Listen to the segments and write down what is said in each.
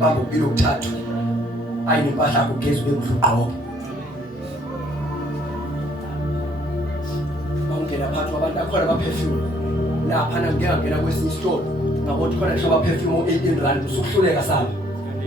bamba ubili okuthathu ayinempahla yakho ugeze ube ngudugqoke bangena phakathi kwabantu akhona ama perfume lapha ngiyangena kwesinye store ngabona khona ngisho ama perfume o18 usukuhluleka sami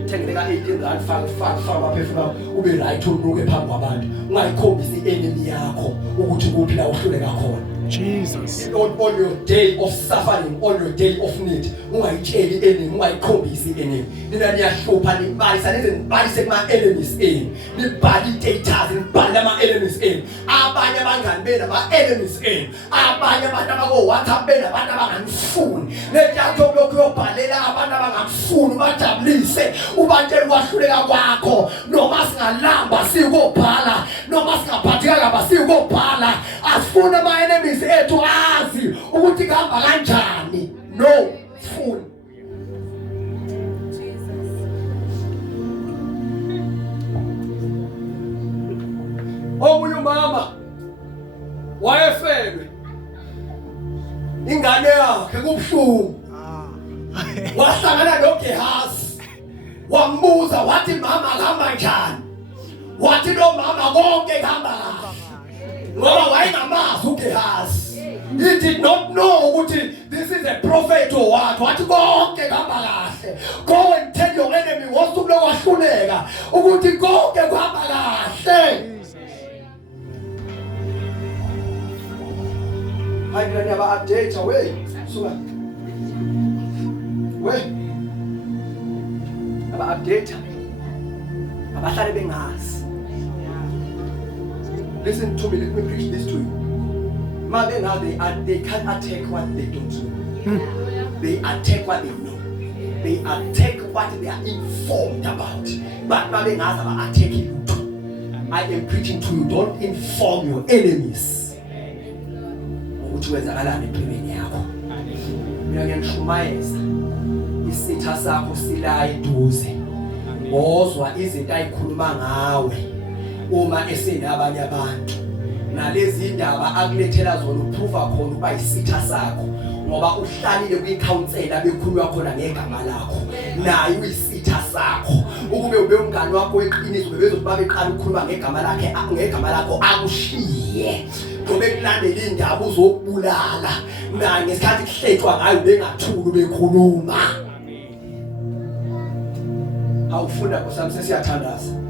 thengeleka 18 faka ama perfume ube right unuke phambi kwabantu ungayikhombisi enemy yakho ukuthi kuphi la uhluleka khona. Jesus. On your day of suffering, on your day of need, ungayitsheli enemy, ungayikhombisi enemy. Nina niyahlupha nibalisa nibalise kuma enemies enu. Nibhali data, nibhali ama enemies enu. Abanye abangani bena ama enemies enu. Abanye abantu abako WhatsApp bena abantu abanganifuni. Nethatho lokho yobhalela abantu abangamfuni bajabulise ubantshela kwahluleka kwakho noma singalamba sikobhala noma singaphatheka basikobhala asifuna ama enemies ethu azi ukuthi kuhamba kanjani no funi omunye umama wayefelwe ingane yakhe kubuhlungu wahlangana noGehazi wambuza wathi mama kuhamba njani wathi lo mama konke kuhamba ngoba wayengamazi uGehazi. He did not know ukuthi this is a prophet or what. Wathi konke kuhamba kahle. Go and tell your enemy wosuku lokwahluleka ukuthi konke kuhamba kahle. Hayi mina aba update away. Suka. We. Aba update. Abahlale bengazi. Listen to me, let me preach this to you. Maybe now they can't attack what they don't know. They attack what they know. They attack what they are informed about. But maybe now they attack you too. I am preaching to you, don't inform your enemies. Ukuthi wenzakalani empilweni yakho. Mina ngiyanishumayeza. Isitha sakho sila eduze. Ozwa izinto ayikhuluma ngawe. Uma esenabanye abantu nalezi indaba akulethela zona uprova khona uba isitha sakho ngoba uhlalile kwicounselor bekhulwa khona ngegama lakho naye uyisitha sakho ukube ube umngani wakho weqiniso bebezokuba beqala ukukhuluma ngegama lakhe ngegama lakho akushiye ngoba ekulandela indaba uzokubulala na ngesikhathi kuhlethwa ngayo bengathuli bekhuluma awufunda kusami sesiyathandaza